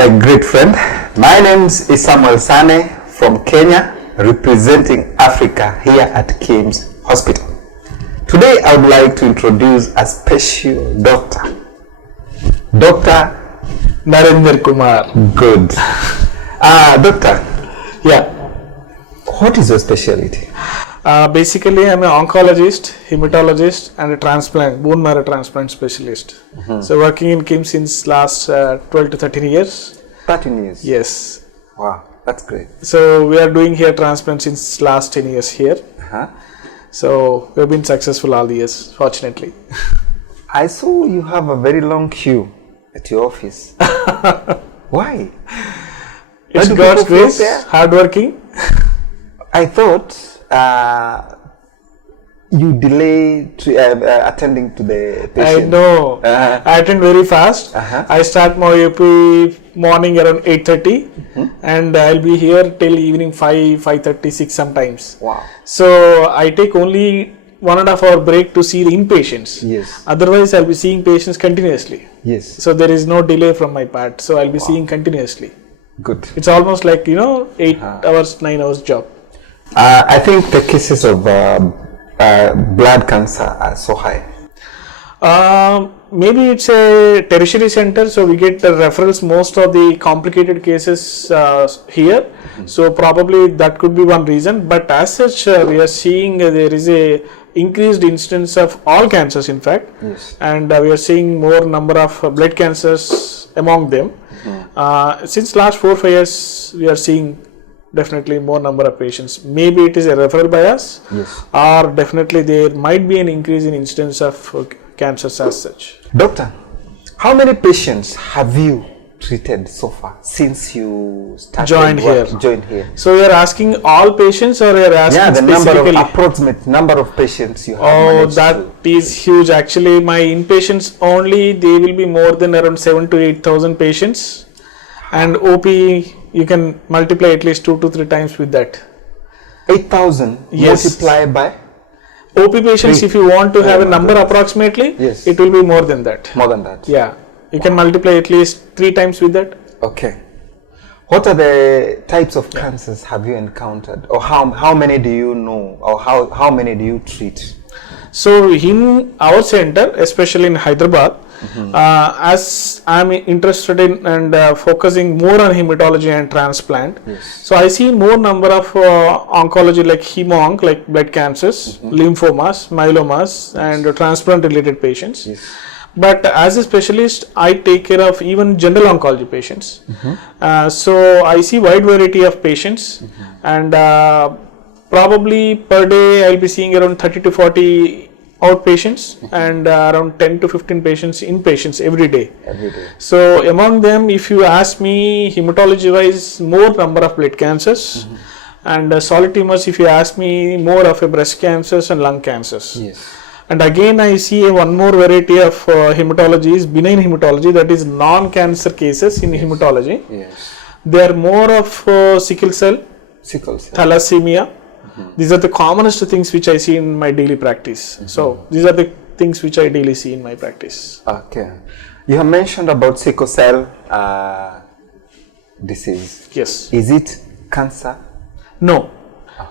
my great friend. My name is Samuel Sane from Kenya, representing Africa here at Kim's Hospital. Today I would like to introduce a special doctor, Dr. Narendra Kumar. Good. Doctor. Yeah. What is your specialty? Basically, I'm an oncologist, hematologist, and a bone marrow transplant specialist. So, working in KIMS since last 12 to 13 years. 13 years? Yes. Wow, that's great. So, we are doing hair transplant since last 10 years here. So, we've been successful all the years, fortunately. I saw you have a very long queue at your office. Why? It's God's grace, hardworking. I thought you delay attending to the patient. I know. I attend very fast. I start my OP morning around 8:30 and I'll be here till evening 5:30, 6 sometimes. Wow. So I take only 1.5 hour break to see the inpatients. Yes. Otherwise I'll be seeing patients continuously. Yes. So there is no delay from my part. So I'll be seeing continuously. Good. It's almost like 8 hours, 9 hours job. I think the cases of blood cancer are so high. Maybe it's a tertiary center, so we get the referrals, most of the complicated cases here. So probably that could be one reason. But as such, we are seeing there is a increased incidence of all cancers, in fact. Yes. And we are seeing more number of blood cancers among them. Since last 4-5 years, we are seeing definitely more number of patients. Maybe it is a referral bias, yes, or definitely there might be an increase in incidence of cancers as such. Doctor, how many patients have you treated so far since you started joined here? So you are asking all patients, or you are asking the approximate number of patients you have managed that is huge. Actually, my inpatients only, they will be more than around 7,000 to 8,000 patients, and OP you can multiply at least 2 to 3 times with that. 8,000 multiplied by OP patients. If you want to have a number approximately, yes, it will be more than that. More than that. Yeah, you can multiply at least 3 times with that. Okay. What are the types of cancers have you encountered, or how many do you know, or how many do you treat? So in our center, especially in Hyderabad, as I'm interested in and focusing more on hematology and transplant, so I see more number of oncology like hemo-onc, like blood cancers, lymphomas, myelomas, and transplant related patients. But as a specialist, I take care of even general oncology patients. So I see wide variety of patients, and probably per day I'll be seeing around 30 to 40 outpatients and around 10 to 15 patients, inpatients every day. So among them, if you ask me, hematology wise, more number of blood cancers, and solid tumors, if you ask me, more of a breast cancers and lung cancers. And again, I see one more variety of hematology is benign hematology, that is non-cancer cases in hematology. They are more of sickle cell, thalassemia. These are the commonest things which I see in my daily practice. So these are the things which I daily see in my practice. Okay. You have mentioned about sickle cell disease. Yes. Is it cancer? No.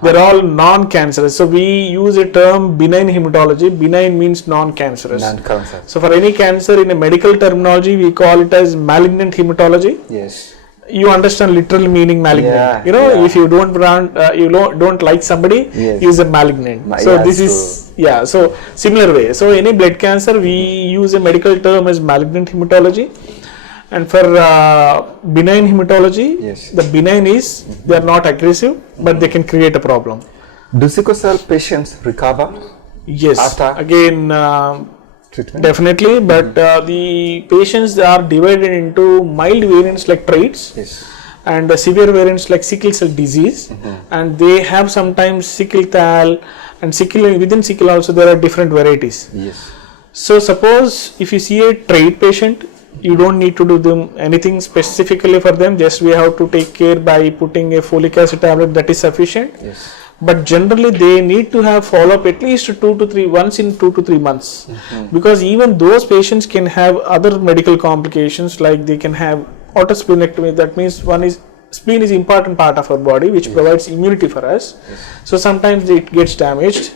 They're all non-cancerous. So we use a term benign hematology. Benign means non-cancerous. Non-cancer. So for any cancer, in a medical terminology, we call it as malignant hematology. Yes. You understand literal meaning malignant. If you don't like somebody, use a malignant. So this is so similar way. So any blood cancer, we use a medical term as malignant hematology. And for benign hematology, the benign is they are not aggressive, but they can create a problem. Do sickle cell patients recover? Yes. After again. treatment? Definitely, but the patients are divided into mild variants like traits and severe variants like sickle cell disease, and they have sometimes sickle thal, and within sickle also there are different varieties. So suppose if you see a trait patient, you don't need to do them anything specifically for them, just we have to take care by putting a folic acid tablet, that is sufficient. But generally they need to have follow-up at least 2 to 3 once in 2 to 3 months, because even those patients can have other medical complications, like they can have autosplenectomy, that means one is spleen is important part of our body which provides immunity for us. So sometimes it gets damaged,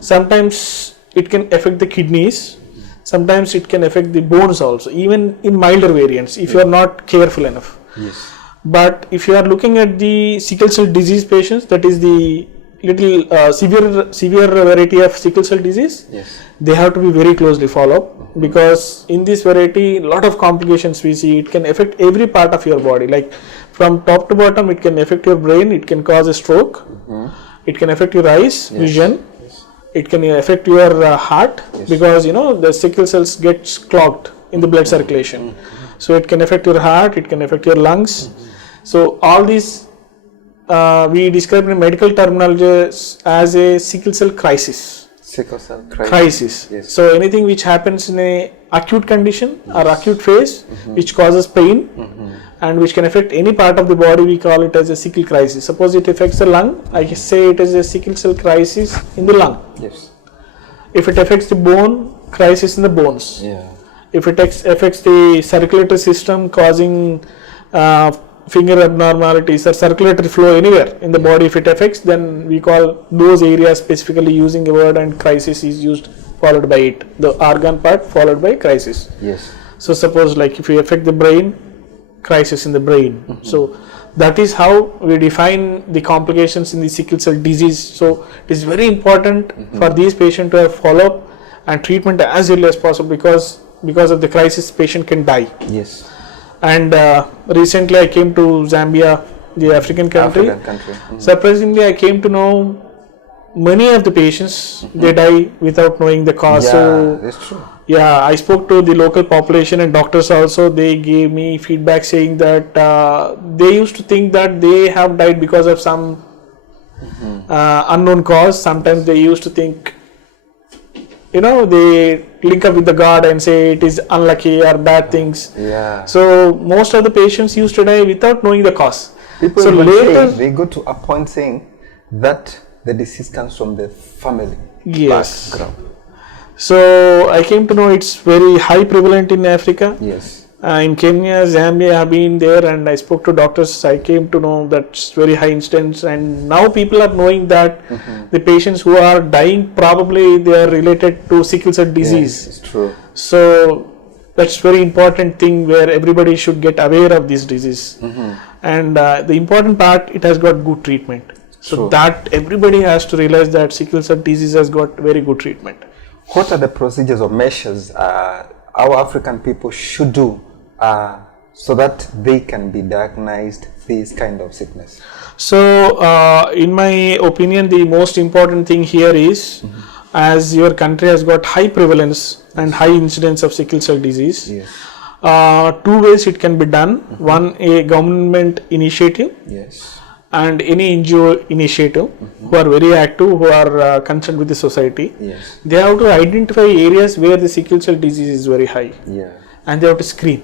sometimes it can affect the kidneys, sometimes it can affect the bones also, even in milder variants if you are not careful enough. But if you are looking at the sickle cell disease patients, that is the little severe variety of sickle cell disease, they have to be very closely followed, because in this variety lot of complications we see. It can affect every part of your body, like from top to bottom. It can affect your brain, it can cause a stroke, it can affect your eyes, vision, it can affect your heart, because the sickle cells gets clogged in the blood circulation. So it can affect your heart, it can affect your lungs. So all these we describe in medical terminology as a sickle cell crisis. Sickle cell crisis. So anything which happens in a acute condition or acute phase which causes pain and which can affect any part of the body, we call it as a sickle crisis. Suppose it affects the lung, I say it is a sickle cell crisis in the lung. If it affects the bone, crisis in the bones. If it affects the circulatory system, causing finger abnormalities or circulatory flow anywhere in the body, if it affects, then we call those areas specifically using a word, and crisis is used followed by it, the organ part followed by crisis. So suppose like if you affect the brain, crisis in the brain. So that is how we define the complications in the sickle cell disease. So it is very important for these patients to have follow-up and treatment as early as possible, because of the crisis patient can die. And recently I came to Zambia, the African country. Surprisingly, I came to know many of the patients, they die without knowing the cause. That's true. I spoke to the local population and doctors also. They gave me feedback saying that they used to think that they have died because of some unknown cause. Sometimes they used to think, they link up with the God and say it is unlucky or bad things. So most of the patients used to die without knowing the cause. People so later they go to a point saying that the disease comes from the family background. So I came to know it's very high prevalent in Africa. In Kenya, Zambia, I have been there and I spoke to doctors. I came to know that it's very high incidence, and now people are knowing that the patients who are dying, probably they are related to sickle cell disease. It's true. So that's very important thing where everybody should get aware of this disease. And the important part, it has got good treatment. So that everybody has to realize that sickle cell disease has got very good treatment. What are the procedures or measures our African people should do so that they can be diagnosed this kind of sickness? So in my opinion, the most important thing here is, as your country has got high prevalence and high incidence of sickle cell disease, two ways it can be done. One, a government initiative, and any NGO initiative who are very active, who are concerned with the society. They have to identify areas where the sickle cell disease is very high, and they have to screen.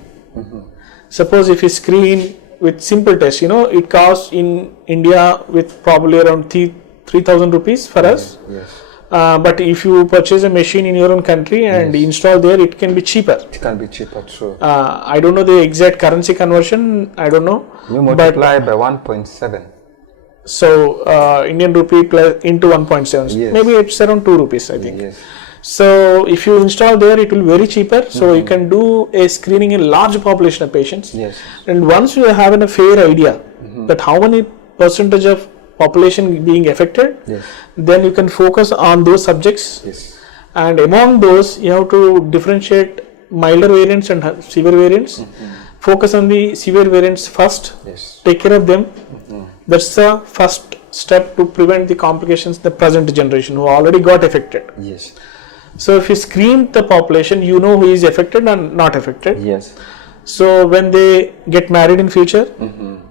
Suppose if you screen with simple tests, it costs in India with probably around 3,000 rupees for us. But if you purchase a machine in your own country and install there, it can be cheaper. It can be cheaper, true. I don't know the exact currency conversion, I don't know. You multiply by 1.7. So Indian rupee plus into 1.7, maybe it's around 2 rupees, I think. So if you install there, it will be very cheaper. So you can do a screening in large population of patients. And once you have a fair idea that how many percentage of population being affected, then you can focus on those subjects. And among those, you have to differentiate milder variants and severe variants. Focus on the severe variants first. Take care of them. That's the first step to prevent the complications in the present generation who already got affected. So if you screen the population, you know who is affected and not affected. So when they get married in future,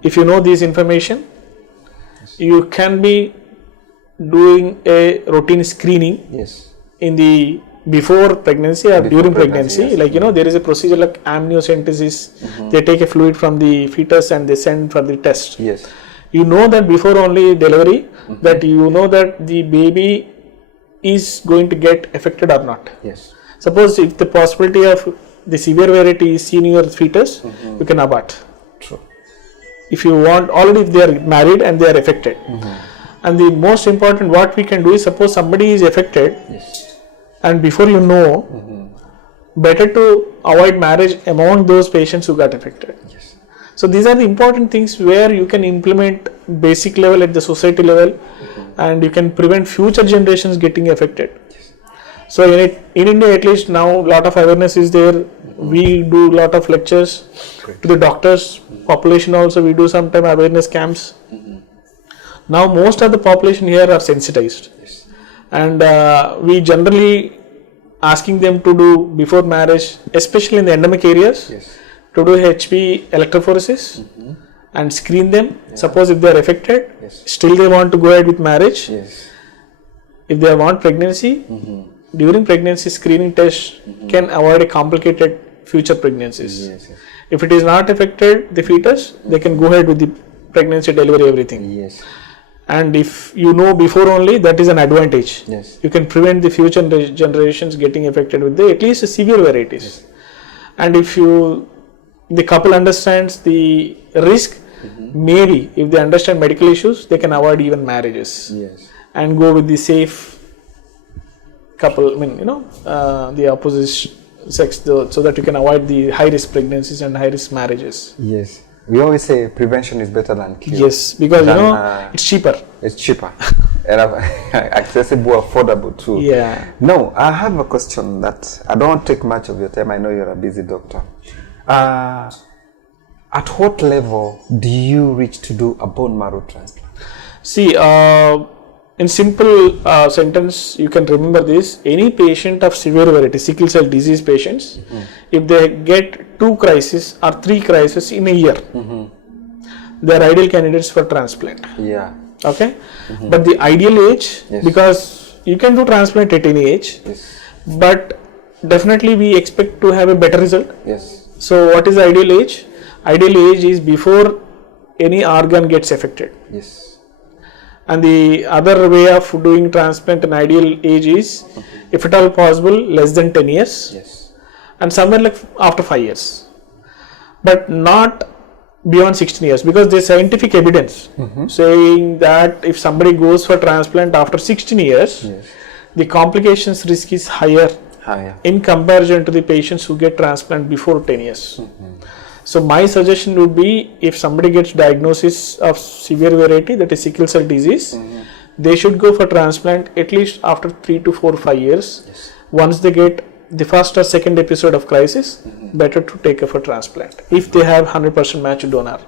if you know this information, you can be doing a routine screening in the before pregnancy or during pregnancy. Like there is a procedure like amniocentesis. They take a fluid from the fetus and they send for the test. You know that before only delivery, that you know that the baby is going to get affected or not. Suppose if the possibility of the severe variety is seen in your fetus, you can abort. True. If you want, already if they are married and they are affected. And the most important what we can do is, suppose somebody is affected, and before you know, better to avoid marriage among those patients who got affected. So these are the important things where you can implement basic level at the society level, and you can prevent future generations getting affected. So in India at least now a lot of awareness is there. We do lot of lectures to the doctors, population also we do sometime awareness camps. Now most of the population here are sensitized, and we generally asking them to do before marriage, especially in the endemic areas, to do HP electrophoresis and screen them. Suppose if they are affected, still they want to go ahead with marriage. If they want pregnancy, during pregnancy screening test can avoid a complicated future pregnancies. If it is not affected, the fetus, they can go ahead with the pregnancy, delivery, everything. And if you know before only, that is an advantage. You can prevent the future generations getting affected with the at least severe varieties. And if the couple understands the risk, maybe if they understand medical issues, they can avoid even marriages and go with the safe couple, the opposite sex, so that you can avoid the high risk pregnancies and high risk marriages. We always say prevention is better than cure. Because it's cheaper. It's cheaper and accessible, affordable too. Now, I have a question that I don't take much of your time. I know you're a busy doctor. At what level do you reach to do a bone marrow transplant? See, in simple sentence, you can remember this. Any patient of severe variety, sickle cell disease patients, if they get 2 crises or 3 crises in a year, they are ideal candidates for transplant. Okay? But the ideal age, because you can do transplant at any age, but definitely we expect to have a better result. So what is the ideal age? Ideal age is before any organ gets affected. And the other way of doing transplant in ideal age is, if at all possible, less than 10 years, and somewhere like after 5 years, but not beyond 16 years, because there is scientific evidence saying that if somebody goes for transplant after 16 years, the complications risk is higher in comparison to the patients who get transplant before 10 years. So my suggestion would be, if somebody gets diagnosis of severe variety, that is sickle cell disease, they should go for transplant at least after 3 to 4 5 years. Once they get the first or second episode of crisis, better to take for transplant if they have 100% matched donor.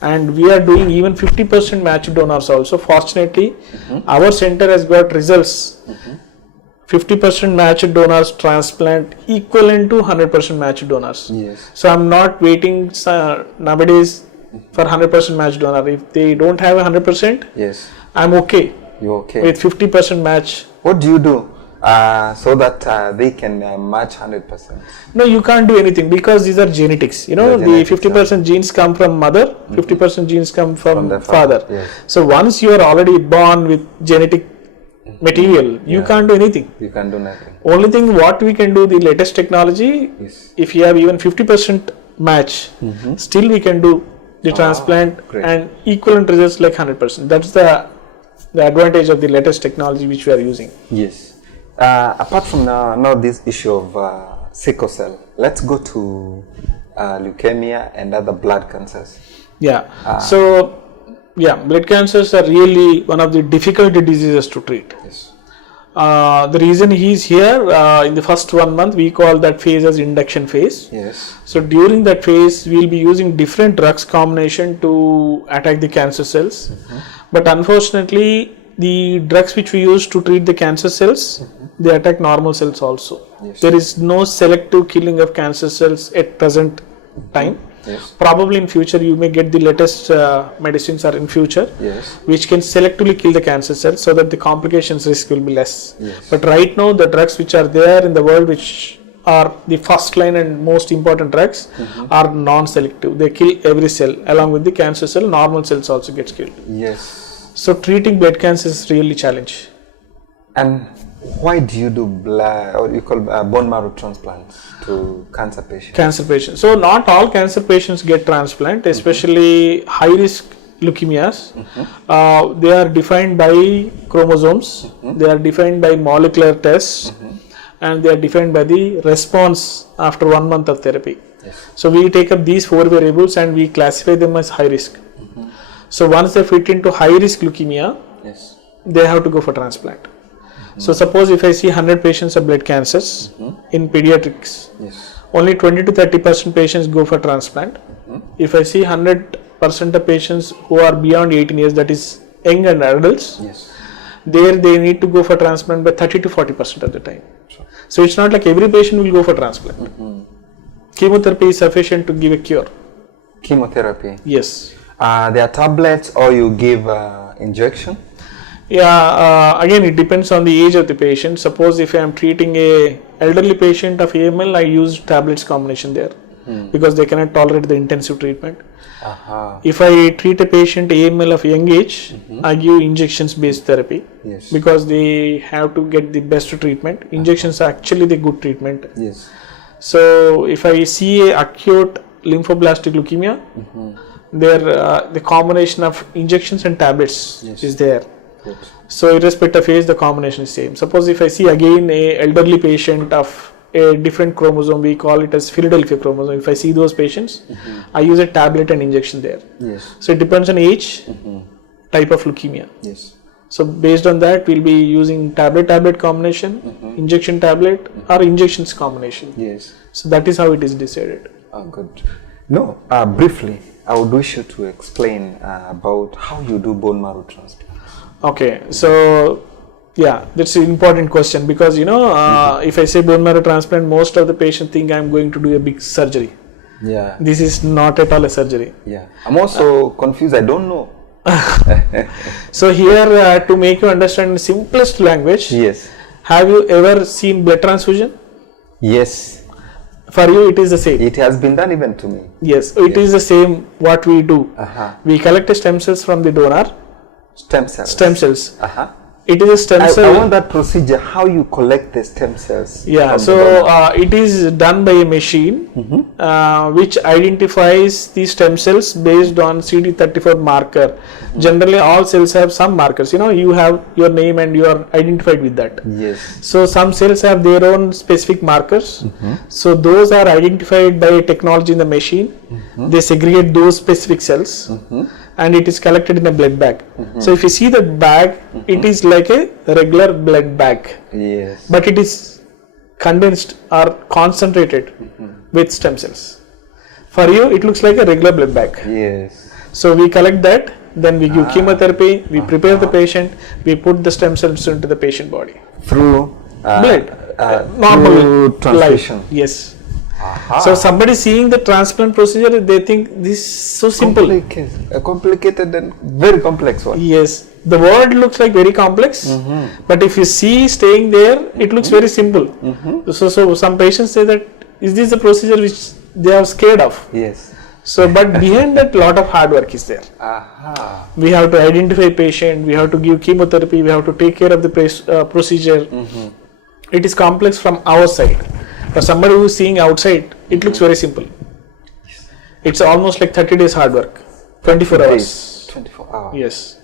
And we are doing even 50% matched donors also. Fortunately, our center has got results. 50% matched donors transplant equivalent to 100% matched donors. So I'm not waiting nowadays for 100% matched donor. If they don't have 100%, I'm okay. You're okay with 50% match. What do you do so that they can match 100%? No, you can't do anything, because these are genetics. The 50% genes come from mother, 50% genes come from the father. So once you are already born with genetic material, you can't do anything. You can't do nothing. Only thing what we can do, the latest technology, if you have even 50% match, still we can do the transplant and equivalent results like 100%. That's the advantage of the latest technology which we are using. Apart from now this issue of sickle cell, let's go to leukemia and other blood cancers. Blood cancers are really one of the difficult diseases to treat. The reason he is here, in the first 1 month, we call that phase as induction phase. So during that phase, we will be using different drugs combination to attack the cancer cells. But unfortunately, the drugs which we use to treat the cancer cells, they attack normal cells also. There is no selective killing of cancer cells at present time. Probably in future you may get the latest medicines are in future, which can selectively kill the cancer cells so that the complications risk will be less. But right now the drugs which are there in the world, which are the first line and most important drugs, are non-selective. They kill every cell along with the cancer cell. Normal cells also gets killed. So treating blood cancer is really challenge. And Why do you do blood, or you call bone marrow transplants to cancer patients? Cancer patients. So not all cancer patients get transplant, especially high risk leukemias. They are defined by chromosomes. They are defined by molecular tests, and they are defined by the response after 1 month of therapy. So we take up these 4 variables and we classify them as high risk. So once they fit into high risk leukemia, they have to go for transplant. So suppose if I see 100 patients of blood cancers in pediatrics, only 20 to 30% patients go for transplant. If I see 100% of patients who are beyond 18 years, that is young and adults, there they need to go for transplant by 30 to 40% of the time. So it's not like every patient will go for transplant. Chemotherapy is sufficient to give a cure. Chemotherapy? Yes. There are tablets, or you give injection? Yeah, again it depends on the age of the patient. Suppose if I am treating a elderly patient of AML, I use tablets combination there because they cannot tolerate the intensive treatment. If I treat a patient AML of young age, I give injections based therapy because they have to get the best treatment. Injections are actually the good treatment. So if I see a acute lymphoblastic leukemia, there the combination of injections and tablets is there. So irrespective of age, the combination is same. Suppose if I see again a elderly patient of a different chromosome, we call it as Philadelphia chromosome. If I see those patients, I use a tablet and injection there. So it depends on age, type of leukemia. So based on that, we'll be using tablet combination, injection tablet, or injections combination. So that is how it is decided. Good. No, briefly, I would wish you to explain about how you do bone marrow transplant. Okay, so yeah, that's an important question because if I say bone marrow transplant, most of the patients think I'm going to do a big surgery. This is not at all a surgery. I'm also confused. I don't know. So here to make you understand in simplest language, have you ever seen blood transfusion? Yes. For you, it is the same. It has been done even to me. Yes, it is the same what we do. We collect stem cells from the donor. Stem cells. Stem cells. It is a stem cell. I want that procedure, how you collect the stem cells. So it is done by a machine which identifies the stem cells based on CD34 marker. Generally, all cells have some markers. You have your name and you are identified with that. So some cells have their own specific markers. So those are identified by a technology in the machine. They segregate those specific cells. And it is collected in a blood bag. So if you see the bag, it is like a regular blood bag. But it is condensed or concentrated with stem cells. For you, it looks like a regular blood bag. So we collect that, then we give chemotherapy, we prepare the patient, we put the stem cells into the patient body. Through blood, normal transfusion. Yes. So somebody seeing the transplant procedure, they think this is so simple. A complicated and very complex one. Yes, the word looks like very complex, but if you see staying there, it looks very simple. So some patients say that, is this the procedure which they are scared of? So, but behind that, lot of hard work is there. We have to identify patient, we have to give chemotherapy, we have to take care of the procedure. It is complex from our side. For somebody who is seeing outside, it looks very simple. It's almost like 30 days hard work, 24 hours. 24 hours. Yes.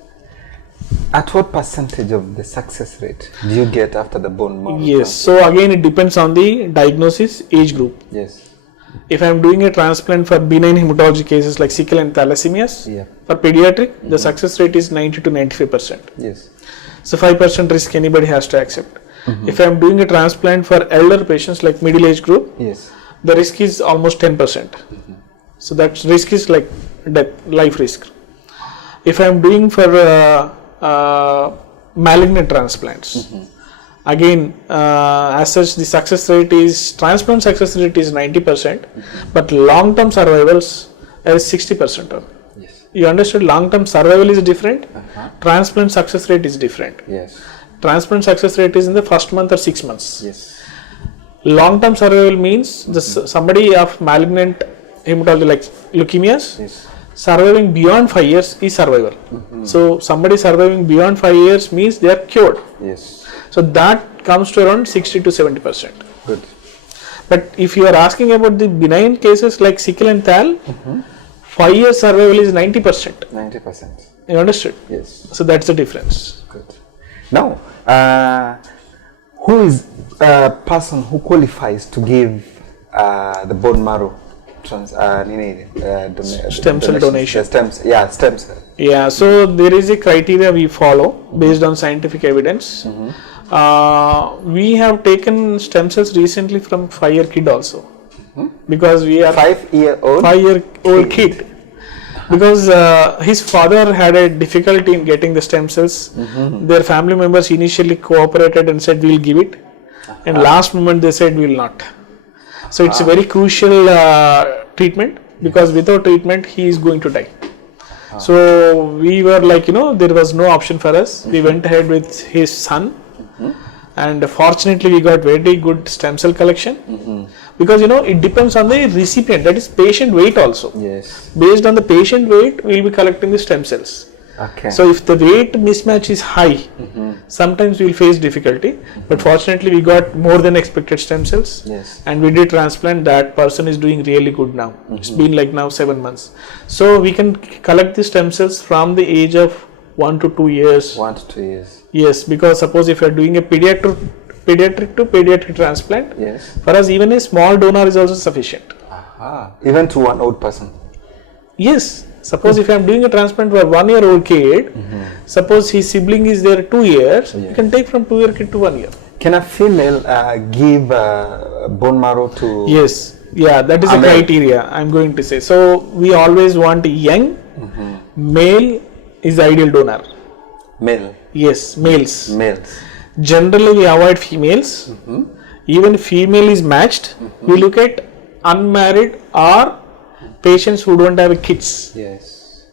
At what percentage of the success rate do you get after the bone marrow? Yes. So again, it depends on the diagnosis, age group. If I am doing a transplant for benign hematology cases like sickle and thalassemias, for pediatric, the success rate is 90 to 95%. So 5% risk anybody has to accept. If I am doing a transplant for elder patients like middle age group, the risk is almost 10%. So that risk is like death, life risk. If I am doing for malignant transplants, again, as such, the success rate is, transplant success rate is 90%, but long-term survivals is 60%. You understood? Long-term survival is different, transplant success rate is different. Transplant success rate is in the first month or 6 months. Long-term survival means somebody of malignant hematology like leukemias, surviving beyond 5 years is survival. So somebody surviving beyond 5 years means they are cured. So that comes to around 60 to 70%. Good. But if you are asking about the benign cases like sickle and thal, 5 years survival is 90%. 90%. You understood? Yes. So that's the difference. Good. Now, who is a person who qualifies to give the bone marrow Stem cell donation. Stem cell. Yeah, so there is a criteria we follow based on scientific evidence. We have taken stem cells recently from 5-year kid also, because we are 5-year-old kid. Because his father had a difficulty in getting the stem cells. Their family members initially cooperated and said we'll give it, and last moment they said we'll not. So it's a very crucial treatment, because without treatment he is going to die. So we were like, there was no option for us. We went ahead with his son, and fortunately we got very good stem cell collection, because it depends on the recipient, that is patient weight also. Yes. Based on the patient weight we will be collecting the stem cells. Okay. So if the weight mismatch is high, sometimes we will face difficulty, but fortunately we got more than expected stem cells. Yes. And we did transplant. That person is doing really good now. It's been like now 7 months. So we can collect the stem cells from the age of 1 to 2 years. 1 to 2 years. Yes, because suppose if you are doing a pediatric to pediatric transplant, yes, for us even a small donor is also sufficient. Even to one old person. Yes. Suppose if I am doing a transplant for a 1-year-old kid, suppose his sibling is there 2 years, you can take from 2-year kid to 1 year. Can a female give bone marrow to? Yes, yeah, that is a criteria I'm going to say. So we always want a young male is the ideal donor. Male. Yes, males. Males. Generally we avoid females. Even if female is matched, we look at unmarried or patients who don't have kids. Yes.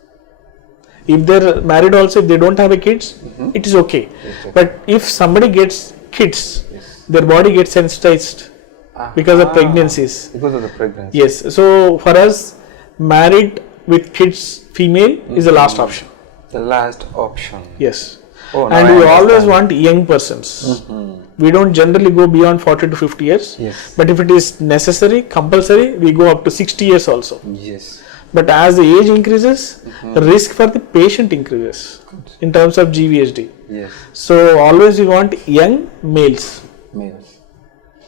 If they're married also, if they don't have kids, it is okay. But if somebody gets kids, their body gets sensitized because of pregnancies. Because of the pregnancy. Yes. So for us, married with kids, female is the last option. The last option. Yes. Oh, and we always want young persons. We don't generally go beyond 40 to 50 years. Yes. But if it is necessary, compulsory, we go up to 60 years also. Yes. But as the age increases, the risk for the patient increases in terms of GVHD. Yes. So always we want young males. Males.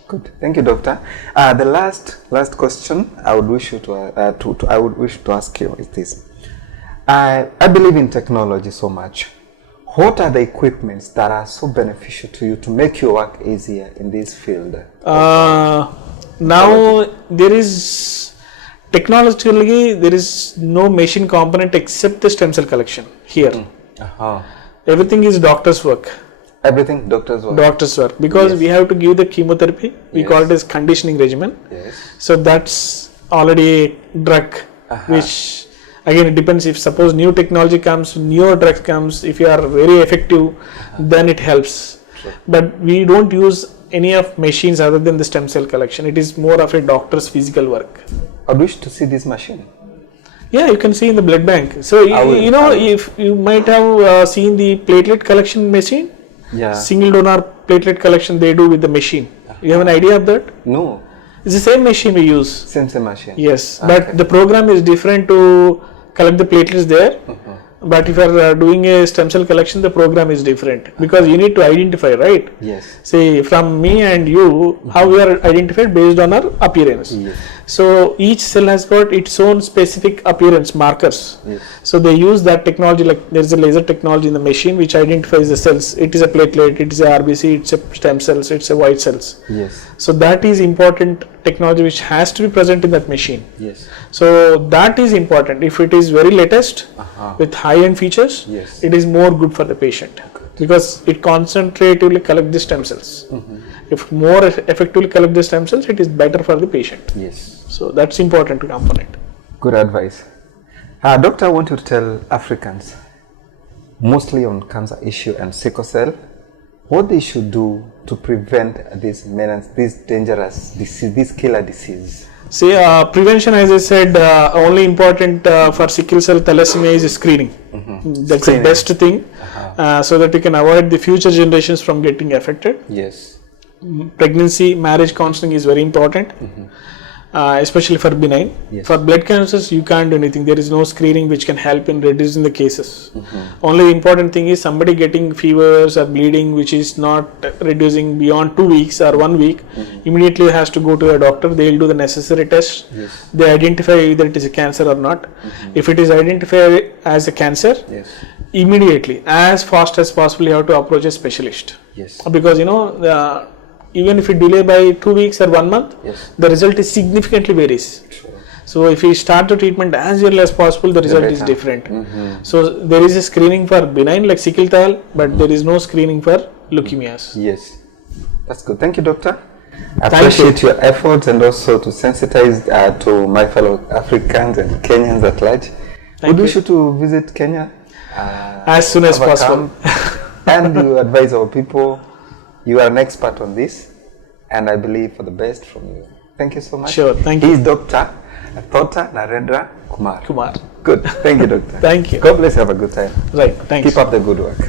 Good. Thank you, doctor. The last question I would wish you to ask you is this. I believe in technology so much. What are the equipments that are so beneficial to you to make your work easier in this field? Now there is technologically there is no machine component except the stem cell collection here. Everything is doctor's work. Everything doctor's work. Doctor's work, because we have to give the chemotherapy. We call it as conditioning regimen. Yes. So that's already a drug, which again it depends. If suppose new technology comes, newer drugs comes, if you are very effective, then it helps. Sure. But we don't use any of machines other than the stem cell collection. It is more of a doctor's physical work. I wish to see this machine. Yeah, you can see in the blood bank. So if you might have seen the platelet collection machine. Yeah. Single donor platelet collection they do with the machine. You have an idea of that? No. It's the same machine we use. Same machine. Yes, but the program is different to collect the platelets there. But if you are doing a stem cell collection, the program is different, because you need to identify, right? Yes. See, from me and you, how we are identified based on our appearance. Yes. So each cell has got its own specific appearance markers. Yes. So they use that technology, like there is a laser technology in the machine which identifies the cells. It is a platelet, it is a RBC, it's a stem cells, it's a white cells. Yes. So that is important technology which has to be present in that machine. Yes. So that is important. If it is very latest with high-end features, yes, it is more good for the patient, because it concentratively collects the stem cells. If more effectively collect the stem cells, it is better for the patient. Yes. So that's important component. Good advice. Doctor, I want you to tell Africans, mostly on cancer issue and sickle cell, what they should do to prevent this menace, this dangerous disease, this killer disease. See, prevention, as I said, only important for sickle cell thalassemia is screening. That's the best thing. so that you can avoid the future generations from getting affected. Yes. Pregnancy, marriage counseling is very important, especially for benign. Yes. For blood cancers, you can't do anything. There is no screening which can help in reducing the cases. Only the important thing is somebody getting fevers or bleeding which is not reducing beyond 2 weeks or 1 week, immediately has to go to a doctor. They will do the necessary tests. Yes. They identify either it is a cancer or not. If it is identified as a cancer, Yes. immediately, as fast as possible, you have to approach a specialist. Yes. Because even if you delay by 2 weeks or 1 month, Yes. the result is significantly varies. True. So if we start the treatment as early as possible, the result is better. different. So there is a screening for benign like sickle cell, but there is no screening for leukemias. Yes. That's good. Thank you, doctor. I Thank you. appreciate your efforts and also to sensitize to my fellow Africans and Kenyans at large. Would wish you to visit Kenya As soon as have a possible. camp, and you advise our people. You are an expert on this, and I believe for the best from you. Thank you so much. Sure, thank you. He's Dr. Thota Narendra Kumar. Kumar. Good. Thank you, doctor. Thank you. God bless you. Have a good time. Right, thanks. Keep up the good work.